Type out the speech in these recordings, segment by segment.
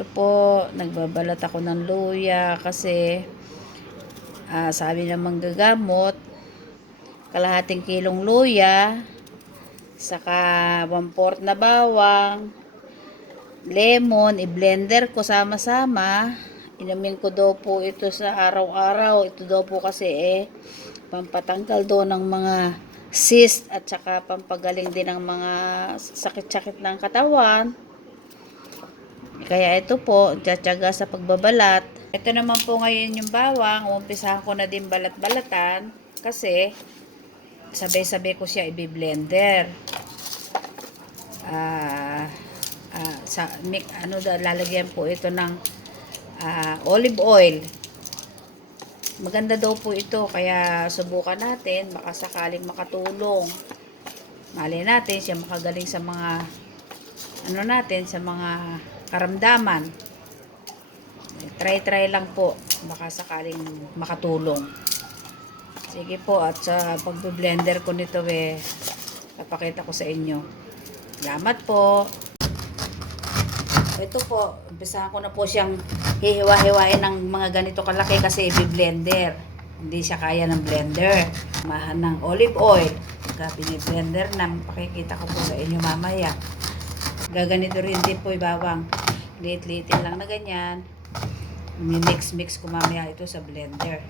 Ito po, nagbabalat ako ng luya kasi sabi ng manggagamot, kalahating kilong luya, saka 1/4 na bawang, lemon, i-blender ko sama-sama. Inumin ko daw po ito sa araw-araw. Ito daw po kasi pampatanggal daw ng mga cyst at saka pampagaling din ng mga sakit-sakit ng katawan. Kaya ito po, tiyatyaga sa pagbabalat. Ito naman po ngayon yung bawang. Umpisahan ko na din balat-balatan kasi sabay-sabay ko siya i-blender. Lalagyan po ito ng olive oil. Maganda daw po ito, kaya subukan natin, baka sakaling makatulong. Malay natin siya makagaling sa mga sa mga karamdaman. Try lang po, baka sakaling makatulong. Sige po, at sa pagbe-blender ko nito papakita ko sa inyo. Salamat po. Ito po, umpisahan ko na po siyang hihiwa-hiwain ng mga ganito kalaki kasi i-blender. Hindi siya kaya ng blender. Mahan ng olive oil. Pini-blender na, pakikita ko po sa inyo mamaya. Gaganito rin din po yung bawang. Liit-liitin lang na ganyan. Mix ko mamaya ito sa blender.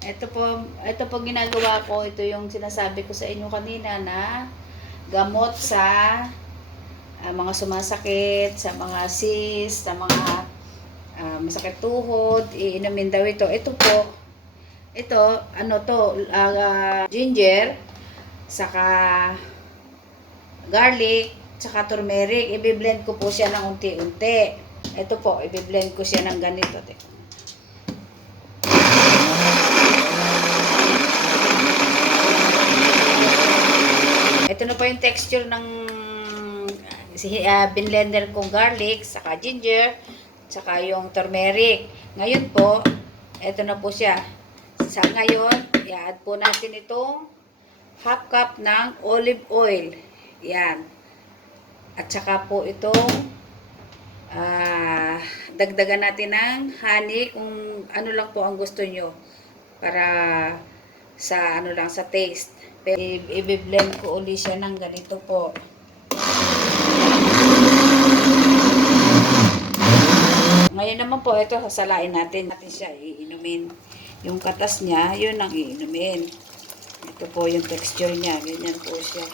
Ito po ginagawa ko. Ito yung sinasabi ko sa inyo kanina na gamot sa mga sumasakit, sa mga cyst, sa mga masakit tuhod, iinumin daw ito. Ito po, ginger, saka garlic, saka turmeric. I-blend ko po siya ng unti-unti. Ito po, i-blend ko siya ng ganito. Ito na po yung texture ng blender kong garlic, saka ginger, saka yung turmeric. Ngayon po, ito na po siya. Ngayon, i-add po natin itong 1/2 cup ng olive oil. Yan. At saka po itong dagdagan natin ng honey kung ano lang po ang gusto nyo para sa sa taste. I-blend ko uli siya ng ganito po. Ngayon naman po, ito sasalain natin siya, iinumin. Yung katas niya, yun ang iinumin. Ito po yung texture niya, ganyan po siya.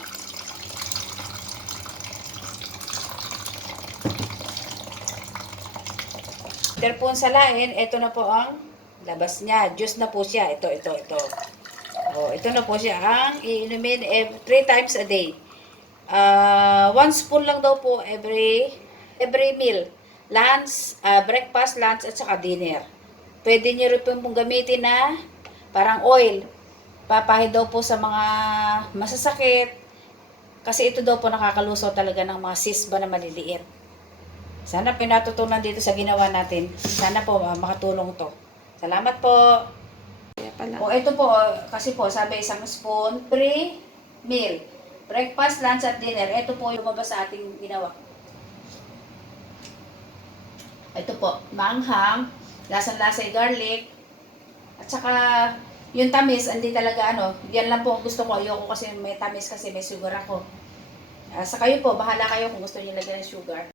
After po salain, ito na po ang labas niya. Juice na po siya. Ito. Ito na po siya ang iinumin 3 times a day. 1 spoon lang daw po every meal. Lunch, breakfast, lunch, at saka dinner. Pwede nyo rin pong gamitin na parang oil. Papahid daw po sa mga masasakit. Kasi ito daw po nakakalusaw talaga ng mga cyst ba na maliliit. Sana pinatutunan dito sa ginawa natin. Sana po makatulong to. Salamat po. Ito po, kasi po sabi 1 spoon every meal. Breakfast, lunch, at dinner. Ito po yung lumabas sa ating ginawa. Ito po, maanghang, lasang-lasa yung garlic, at saka yung tamis, hindi talaga yan lang po ang gusto ko. Ayoko kasi may tamis kasi may sugar ako. Sa kayo po, bahala kayo kung gusto niyo lagyan ng sugar.